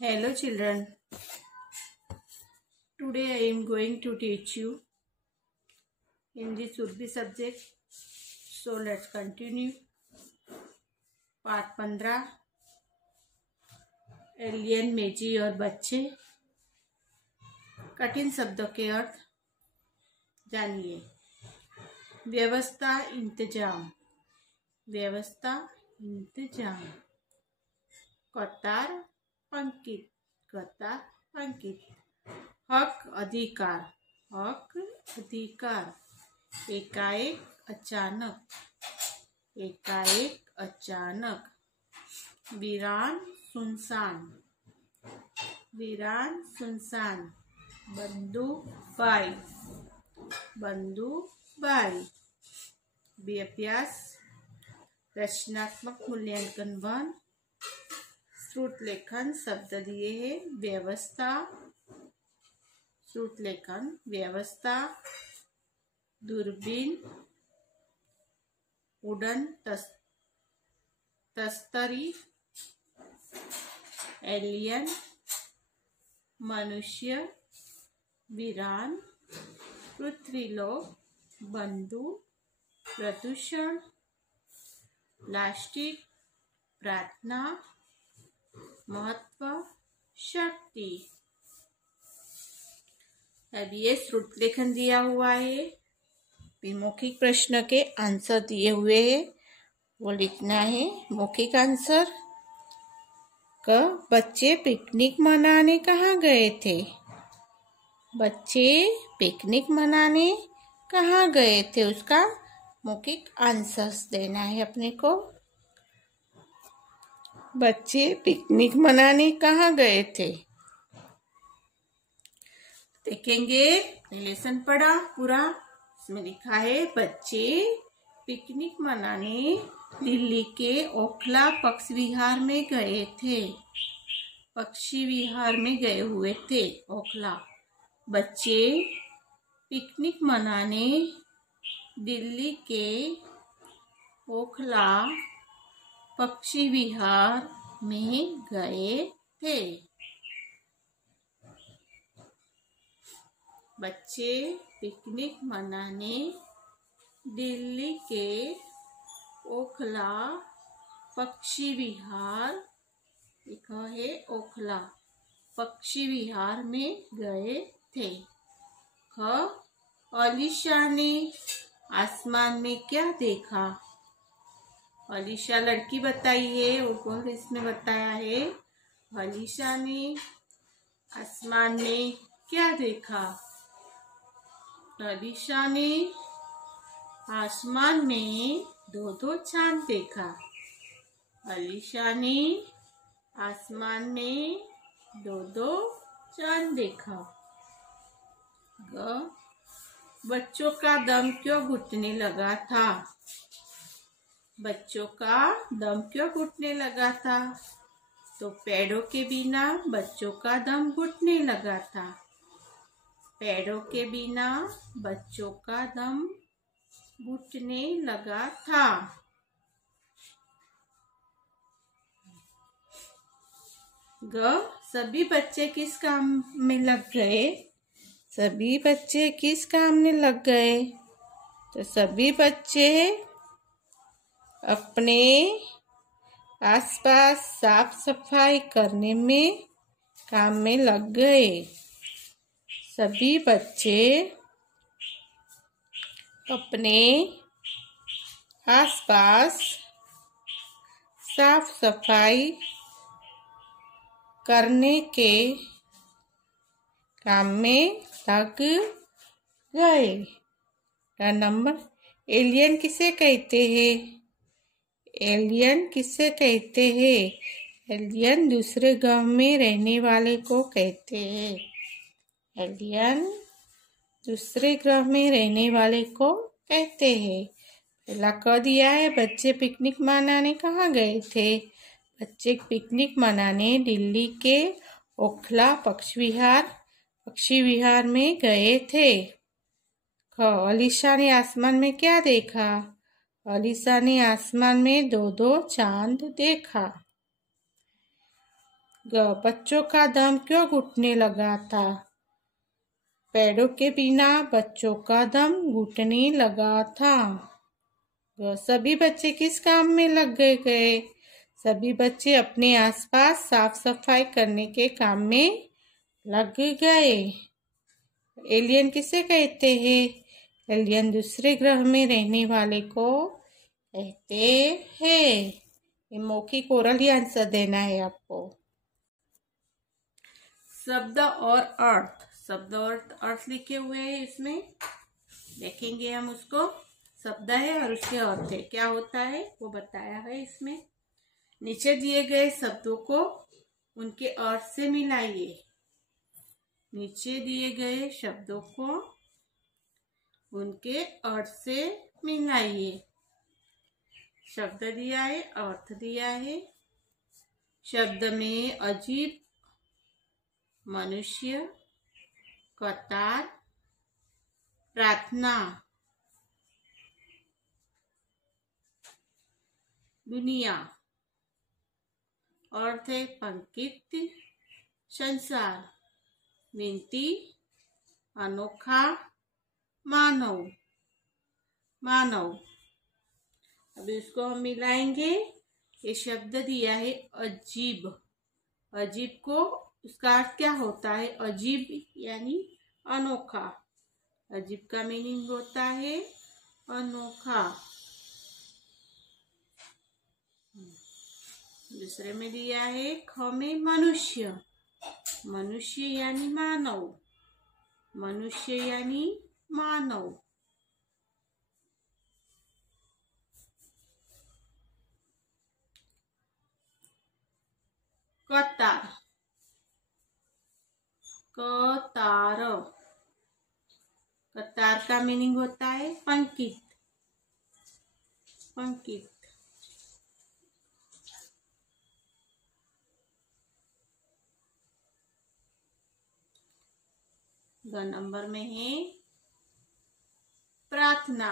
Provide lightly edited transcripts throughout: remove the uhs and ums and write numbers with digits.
Hello children, today I am going to teach you Hindi Surbi subject. So let's continue. पाठ 15 alien मेजी और बच्चे। कठिन शब्दों के अर्थ जानिए। व्यवस्था इंतजाम, व्यवस्था इंतजाम। कतार पंक्ति, कतार पंक्ति। हक अधिकार, हक अधिकार। एकाएक अचानक, एकाएक अचानक। वीरान सुनसान, वीरान सुनसान। बंदूकबाज, बंदूकबाज। अभ्यास रचनात्मक मूल्यांकन 1। श्रुत लेखन शब्द दिए हैं। व्यवस्था, श्रुत लेखन व्यवस्था। दूरबीन, उड़न तस्तरी। एलियन मनुष्य। वीरान पृथ्वीलोक। बंदूक प्रदूषण। प्लास्टिक प्रार्थना। महत्व शक्ति। अब ये श्रुत लेखन दिया हुआ है। मौखिक प्रश्न के आंसर दिए हुए हैं, वो लिखना है। मौखिक आंसर क बच्चे पिकनिक मनाने कहाँ गए थे? बच्चे पिकनिक मनाने कहाँ गए थे, उसका मौखिक आंसर्स देना है अपने को। बच्चे पिकनिक मनाने कहाँ गए थे? देखेंगे। लेसन पढ़ा पूरा, इसमें लिखा है बच्चे पिकनिक मनाने दिल्ली के ओखला पक्षी विहार में गए थे। पक्षी विहार में गए हुए थे ओखला। बच्चे पिकनिक मनाने दिल्ली के ओखला पक्षी विहार में गए थे। बच्चे पिकनिक मनाने दिल्ली के ओखला पक्षी विहार, लिखा है ओखला पक्षी विहार में गए थे। ख अलीशा ने आसमान में क्या देखा? अलीशा लड़की बताई है, वो इसमें बताया है। अलीशा ने आसमान में क्या देखा? अलीशा ने आसमान में दो चांद देखा। अलीशा ने आसमान में दो चांद देखा। ग बच्चों का दम क्यों घुटने लगा था? बच्चों का दम क्यों घुटने लगा था? तो पेड़ों के बिना बच्चों का दम घुटने लगा था। पेड़ों के बिना बच्चों का दम घुटने लगा था। ग सभी बच्चे किस काम में लग गए? सभी बच्चे किस काम में लग गए? तो सभी बच्चे अपने आसपास साफ सफाई करने में काम में लग गए। सभी बच्चे अपने आसपास साफ सफाई करने के काम में लग गए। नंबर एलियन किसे कहते हैं? एलियन किसे कहते हैं? एलियन दूसरे ग्रह में रहने वाले को कहते हैं। एलियन दूसरे ग्रह में रहने वाले को कहते हैं। पहला क दिया है, बच्चे पिकनिक मनाने कहाँ गए थे? बच्चे पिकनिक मनाने दिल्ली के ओखला पक्षी विहार में गए थे। ख अलीशा ने आसमान में क्या देखा? अलीशा ने आसमान में दो चांद देखा। बच्चों का दम क्यों घुटने लगा था। पेड़ों के बिना बच्चों का दम घुटने लगा था। सभी बच्चे किस काम में लग गए। सभी बच्चे अपने आसपास साफ सफाई करने के काम में लग गए। एलियन किसे कहते हैं। एलियन दूसरे ग्रह में रहने वाले को कहते हैं। ये मौखिक ओरल ही आंसर देना है आपको। शब्द और अर्थ, शब्द और अर्थ लिखे हुए हैं इसमें, देखेंगे हम उसको। शब्द है और उसके अर्थ है, क्या होता है वो बताया है इसमें। नीचे दिए गए शब्दों को उनके अर्थ से मिलाइए। नीचे दिए गए शब्दों को उनके अर्थ से मिलाइए। शब्द दिया है, अर्थ दिया है। शब्द में अजीब, मनुष्य, कतार, प्रार्थना, दुनिया। अर्थ है पंक्ति, संसार, विनती, अनोखा, मानव, मानव। अभी उसको हम मिलाएंगे। ये शब्द दिया है अजीब। अजीब को उसका अर्थ क्या होता है। अजीब यानी अनोखा। अजीब का मीनिंग होता है अनोखा। दूसरे में दिया है ख में मनुष्य। मनुष्य यानी मानव। मनुष्य यानी मानव। कतार, कतार। कतार का मीनिंग होता है पंक्ति, पंक्ति। दो नंबर में है प्रार्थना।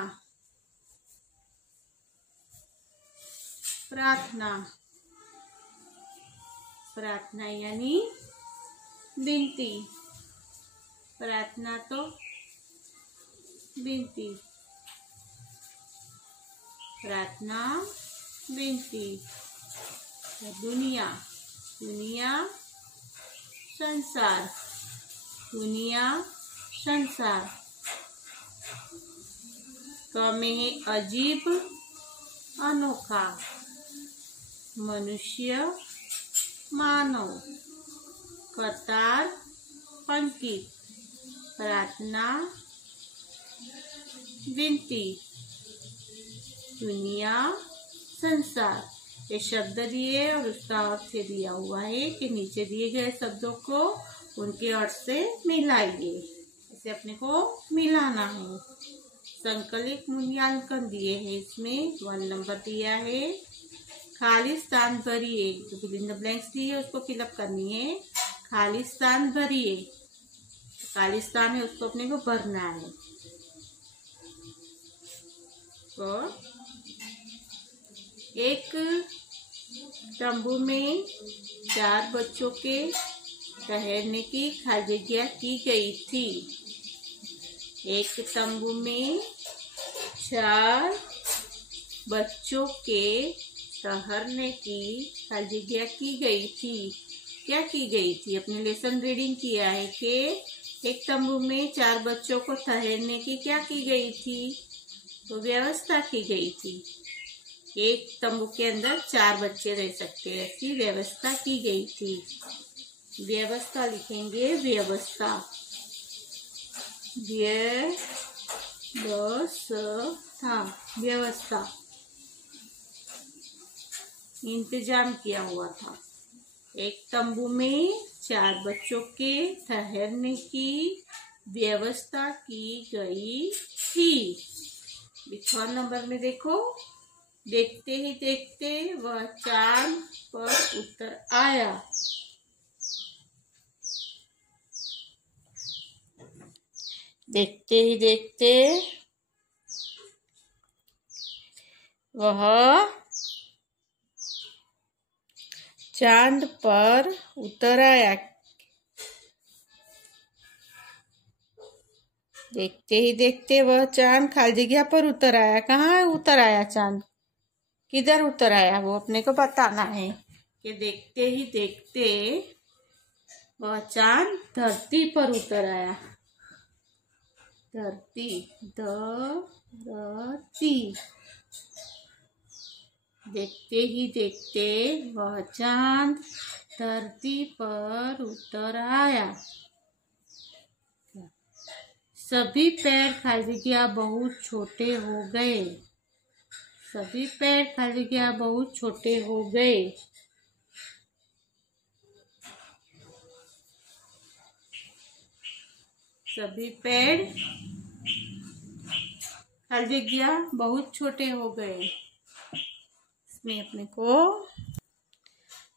प्रार्थना, प्रार्थना यानी विनती। प्रार्थना तो विनती। प्रार्थना, विनती। दुनिया, दुनिया, संसार। दुनिया, संसार। क में है अजीब, अनोखा, मनुष्य, मानव, कतार, पंक्ति, प्रार्थना, विनती, दुनिया, संसार। ये शब्द दिए और उसका अर्थ दिया हुआ है कि नीचे दिए गए शब्दों को उनके अर्थ से मिलाइए। इसे अपने को मिलाना है। संकलित मूल्यांकन दिए हैं इसमें। 1 नंबर दिया है। खाली स्थान भरिए। जो फिल इन द ब्लैंक्स दिए है उसको फिलअप करनी है। खाली स्थान भरिए। खाली स्थान है उसको अपने को भरना है। तो एक तंबू में 4 बच्चों के ठहरने की खाली जगह की गई थी। एक तंबू में 4 बच्चों के ठहरने की खाली जगह की गई थी। क्या की गई थी। अपने लेसन रीडिंग किया है कि एक तंबू में 4 बच्चों को ठहरने की क्या की गई थी, तो व्यवस्था की गई थी। एक तंबू के अंदर 4 बच्चे रह सकते हैं, ऐसी व्यवस्था की गई थी। व्यवस्था लिखेंगे, व्यवस्था, व्यवस्था, व्यवस्था। इंतजाम किया हुआ था। एक तंबू में 4 बच्चों के ठहरने की व्यवस्था की गई थी। 4 नंबर में देखो, देखते ही देखते वह चांद पर उतर आया। देखते ही देखते वह चांद पर उतर आया। देखते ही देखते वह चांद खाली जगह पर उतर आया। कहाँ उतर आया चांद? किधर उतर आया वो अपने को बताना है। कि देखते ही देखते वह चांद धरती पर उतर आया। धरती, धरती। देखते ही देखते वह चांद धरती पर उतर आया। सभी पेड़ खाली जगह बहुत छोटे हो गए। सभी पेड़ खाली जगह बहुत छोटे हो गए। सभी पेड़ खाली जगह बहुत छोटे हो गए। इसमें अपने को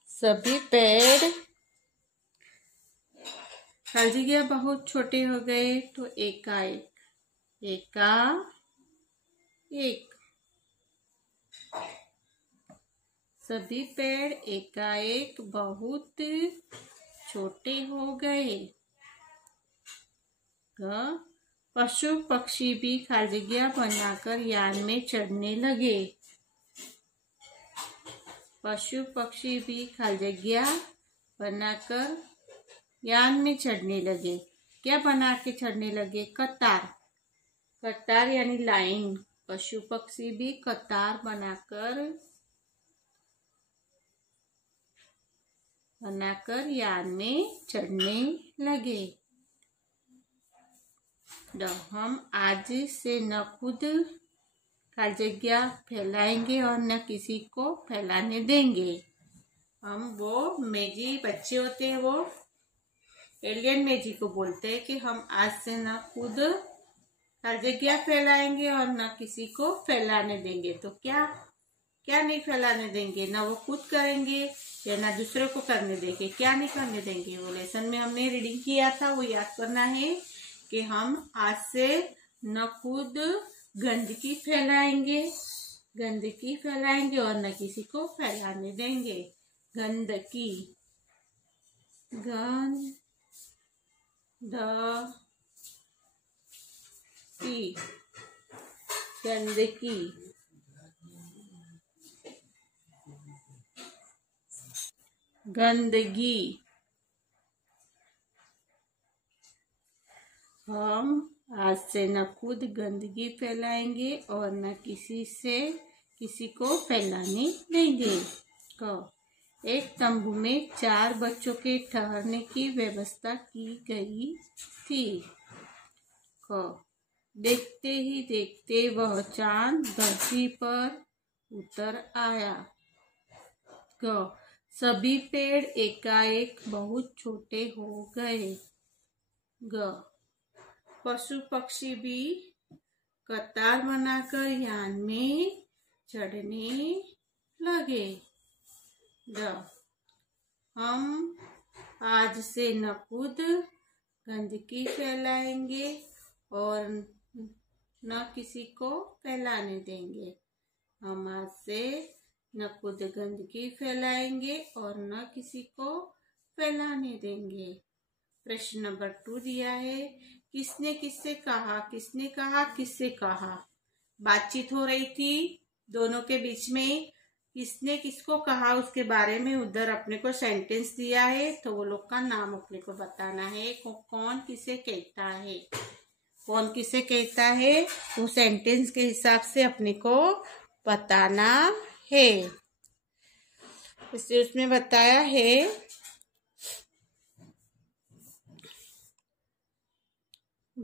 सभी पेड़ खाली जगह बहुत छोटे हो गए तो एकाएक, एकाएक। सभी पेड़ एकाएक बहुत छोटे हो गए। पशु पक्षी भी खाली जगह बनाकर यान में चढ़ने लगे। पशु पक्षी भी खाली जगह बनाकर यान में चढ़ने लगे। क्या बना के चढ़ने लगे? कतार। कतार यानी लाइन। पशु पक्षी भी कतार बनाकर यान में चढ़ने लगे। हम आज से न खुद खाली जगह फैलाएंगे और न किसी को फैलाने देंगे। हम वो मेजी बच्चे होते हैं, वो एलियन मेजी को बोलते हैं कि हम आज से न खुद खाली जगह फैलाएंगे और न किसी को फैलाने देंगे। तो क्या क्या नहीं फैलाने देंगे? ना वो खुद करेंगे या ना दूसरों को करने देंगे। क्या नहीं करने देंगे? वो लेसन में हमने रीडिंग किया था, वो याद करना है कि हम आज से न खुद गंदगी फैलाएंगे और न किसी को फैलाने देंगे। गंदगी, गंदगी, गंदगी। गंदगी। हम आज से न खुद गंदगी फैलाएंगे और न किसी को फैलाने देंगे। एक तंबू में 4 बच्चों के ठहरने की व्यवस्था की गई थी। देखते ही देखते वह चांद धरती पर उतर आया। सभी पेड़ एकाएक बहुत छोटे हो गए। पशु पक्षी भी कतार बनाकर यान में चढ़ने लगे। हम आज से न खुद गंदगी फैलाएंगे और न किसी को फैलाने देंगे। हम आज से न खुद गंदगी फैलाएंगे और न किसी को फैलाने देंगे। प्रश्न नंबर 2 दिया है, किसने किससे कहा? किसने कहा, किससे कहा? बातचीत हो रही थी दोनों के बीच में। किसने किसको कहा उसके बारे में उधर अपने को सेंटेंस दिया है, तो वो लोग का नाम अपने को बताना है। कौन किसे कहता है, कौन किसे कहता है, वो सेंटेंस के हिसाब से अपने को बताना है। इसलिए उसमें बताया है,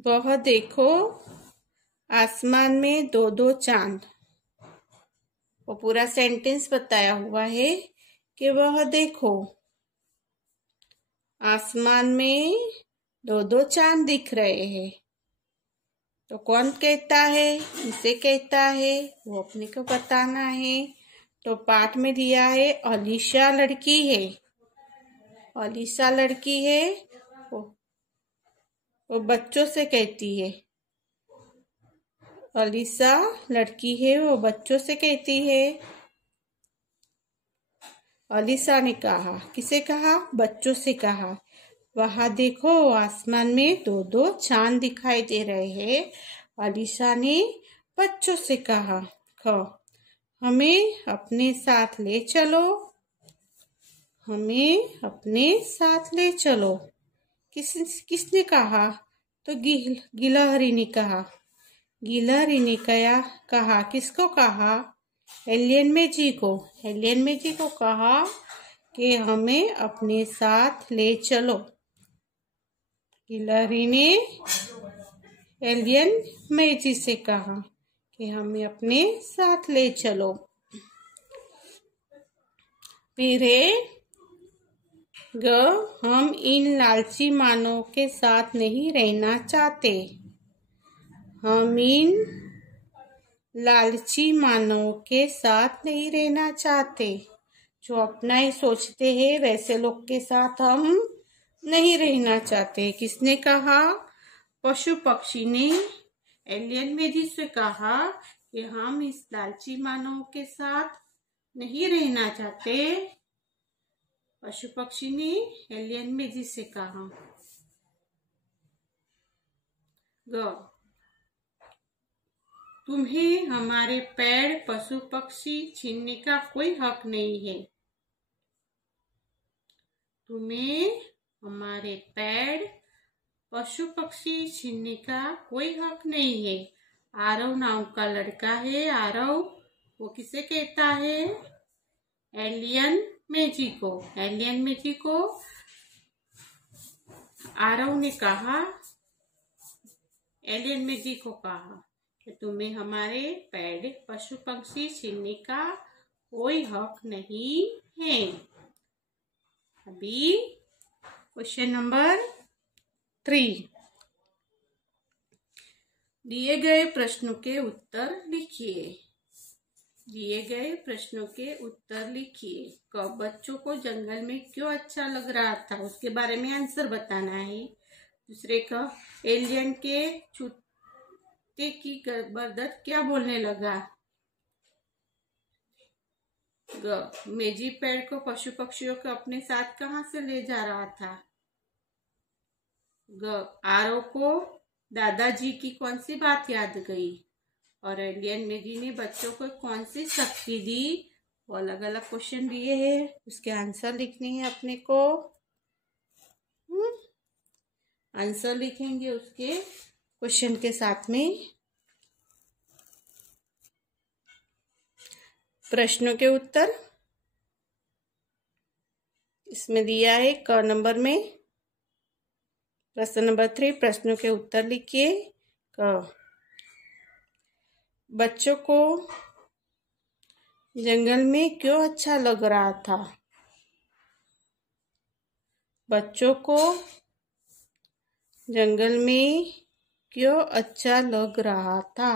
वह देखो आसमान में 2-2 चांद। वो पूरा सेंटेंस बताया हुआ है कि वह देखो आसमान में 2-2 चांद दिख रहे हैं। तो कौन कहता है, किसे कहता है, वो अपने को बताना है। तो पाठ में दिया है, अलीशा लड़की है। अलीशा लड़की है, वो बच्चों से कहती है। अलीशा लड़की है, वो बच्चों से कहती है। अलीसा ने कहा। किसे कहा? बच्चों से कहा। वहां देखो, आसमान में दो दो चांद दिखाई दे रहे हैं। अलीसा ने बच्चों से कहा। हमें अपने साथ ले चलो। हमें अपने साथ ले चलो। किसने कहा? तो गिलहरी ने कहा। गिलहरी ने कहा। किसको कहा? एलियन मैजी को। एलियन मैजी को कहा कि हमें अपने साथ ले चलो। गिलहरी ने एलियन मैजी से कहा कि हमें अपने साथ ले चलो। फिर हम इन लालची मानव के साथ नहीं रहना चाहते। हम इन लालची मानव के साथ नहीं रहना चाहते। जो अपना ही सोचते हैं वैसे लोग के साथ हम नहीं रहना चाहते। किसने कहा? पशु पक्षी ने एलियन मैजी से कहा कि हम इस लालची मानव के साथ नहीं रहना चाहते। पशु पक्षी ने एलियन मैजी से कहा। तुम्हें हमारे पेड़ पशु पक्षी छीनने का कोई हक नहीं है। तुम्हें हमारे पेड़ पशु पक्षी छीनने का कोई हक नहीं है। आरव नाम का लड़का है। आरव वो किसे कहता है? एलियन मैजी को। एलियन मैजी को आरव ने कहा, एलियन मैजी को कहा कि तुम्हें हमारे पेड़ पशु पक्षी छीनने का कोई हक नहीं है। अभी क्वेश्चन नंबर 3। दिए गए प्रश्नों के उत्तर लिखिए। दिए गए प्रश्नों के उत्तर लिखिए। कब बच्चों को जंगल में क्यों अच्छा लग रहा था, उसके बारे में आंसर बताना है। दूसरे का, एलियन के छूते की बरदत क्या बोलने लगा। मैजी पेड़ को पशु पक्षियों को अपने साथ कहाँ से ले जा रहा था। आरव को दादाजी की कौन सी बात याद गई। और एलियन मैजी ने बच्चों को कौन सी शक्ति दी। वो अलग अलग क्वेश्चन दिए हैं, उसके आंसर लिखने हैं अपने को। आंसर लिखेंगे उसके क्वेश्चन के साथ में। प्रश्नों के उत्तर इसमें दिया है क नंबर में। प्रश्न नंबर 3, प्रश्नों के उत्तर लिखिए। बच्चों को जंगल में क्यों अच्छा लग रहा था। बच्चों को जंगल में क्यों अच्छा लग रहा था।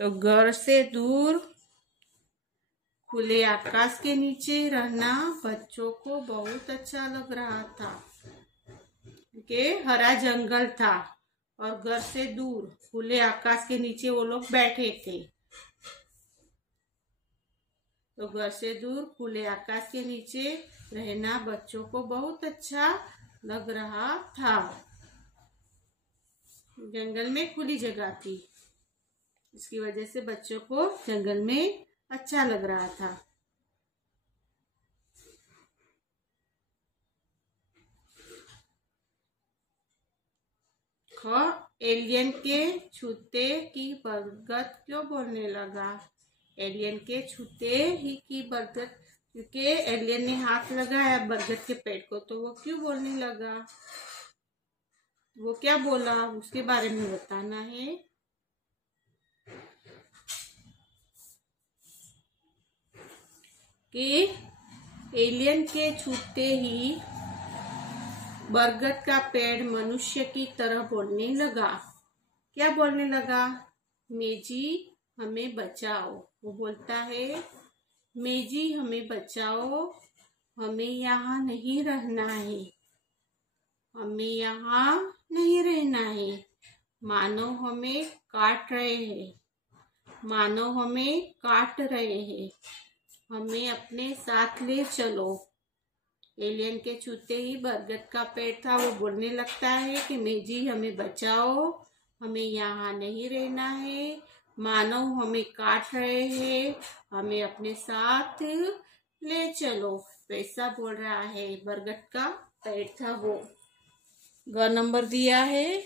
तो घर से दूर खुले आकाश के नीचे रहना बच्चों को बहुत अच्छा लग रहा था। क्योंकि हरा जंगल था और घर से दूर खुले आकाश के नीचे वो लोग बैठे थे। तो घर से दूर खुले आकाश के नीचे रहना बच्चों को बहुत अच्छा लग रहा था। जंगल में खुली जगह थी, इसकी वजह से बच्चों को जंगल में अच्छा लग रहा था। एलियन के छूते की बरगद क्यों बोलने लगा। एलियन के छूते ही की बरगद, क्योंकि एलियन ने हाथ लगाया बरगद के पेड़ को, तो वो क्यों बोलने लगा। वो क्या बोला उसके बारे में बताना है। कि एलियन के छूते ही बरगद का पेड़ मनुष्य की तरह बोलने लगा। क्या बोलने लगा। मैजी हमें बचाओ। वो बोलता है, मैजी हमें बचाओ, हमें यहाँ नहीं रहना है। हमें यहाँ नहीं रहना है। मानो हमें काट रहे हैं। मानो हमें काट रहे हैं। हमें अपने साथ ले चलो। एलियन के छूते ही बरगद का पेड़ था वो बोलने लगता है कि मेजी हमें बचाओ, हमें यहाँ नहीं रहना है, मानव हमें काट रहे हैं, हमें अपने साथ ले चलो। वैसा बोल रहा है, बरगद का पेड़ था वो। ग नंबर दिया है,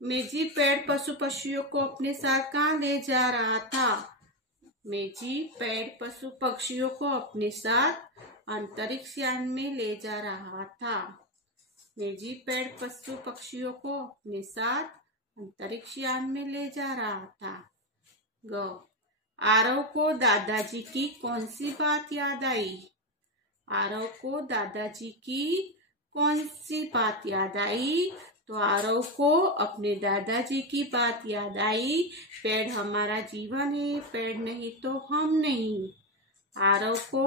मेजी पेड़ पशु पक्षियों को अपने साथ कहाँ ले जा रहा था? मेजी पेड़ पशु पक्षियों को अपने साथ अंतरिक्ष यान में ले जा रहा था। मेजी पेड़ पशु पक्षियों को अपने साथ अंतरिक्ष यान में ले जा रहा था। ग आरव को दादाजी की कौन सी बात याद आई? आरव को दादाजी की कौन सी बात याद आई? तो आरव को अपने दादाजी की बात याद आई, पेड़ हमारा जीवन है, पेड़ नहीं तो हम नहीं। आरव को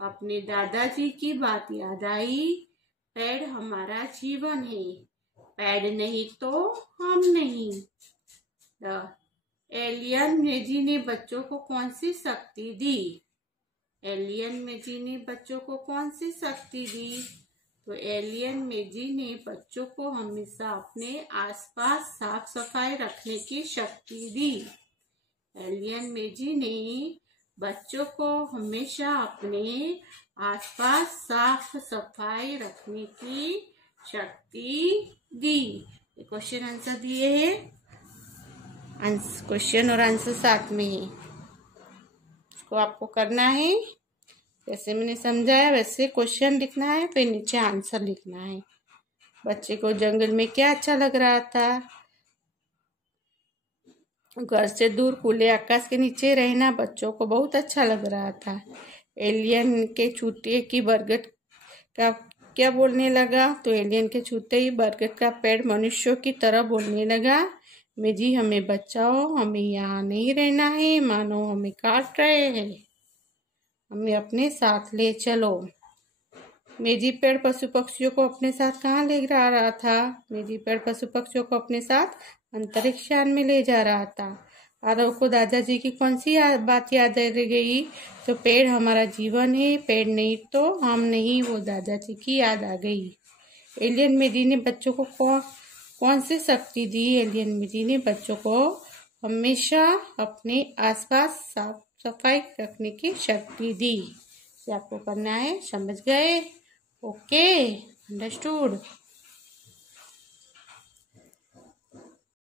अपने दादाजी की बात याद आई, पेड़ हमारा जीवन है, पेड़ नहीं तो हम नहीं। एलियन मेजी ने बच्चों को कौन सी शक्ति दी? एलियन मेजी ने बच्चों को कौन सी शक्ति दी? तो एलियन मेजी ने बच्चों को हमेशा अपने आसपास साफ सफाई रखने की शक्ति दी। एलियन मेजी ने बच्चों को हमेशा अपने आसपास साफ सफाई रखने की शक्ति दी। क्वेश्चन आंसर दिए हैं, क्वेश्चन और आंसर साथ में ही। इसको आपको करना है जैसे मैंने समझाया वैसे क्वेश्चन लिखना है, फिर नीचे आंसर लिखना है। बच्चे को जंगल में क्या अच्छा लग रहा था? घर से दूर खुले आकाश के नीचे रहना बच्चों को बहुत अच्छा लग रहा था। एलियन के छूते की बरगद का क्या बोलने लगा? तो एलियन के छूते ही बरगद का पेड़ मनुष्यों की तरह बोलने लगा, मेजी हमें बचाओ, हमें यहाँ नहीं रहना है, मानो हमें काट रहे हैं, हमें अपने साथ ले चलो। मेजी पेड़ पशु पक्षियों को अपने साथ कहाँ ले जा रहा था? मेजी पेड़ पशु पक्षियों को अपने साथ अंतरिक्ष यान में ले जा रहा था। आरव को दादाजी की कौन सी बात याद आ गई? तो पेड़ हमारा जीवन है, पेड़ नहीं तो हम नहीं, वो दादाजी की याद आ गई। एलियन मेजी ने बच्चों को कौन सी शक्ति दी? एलियन मेजी ने बच्चों को हमेशा अपने आसपास साफ सफाई रखने की शक्ति दी। ये आपको करना है, समझ गए? Okay, understood.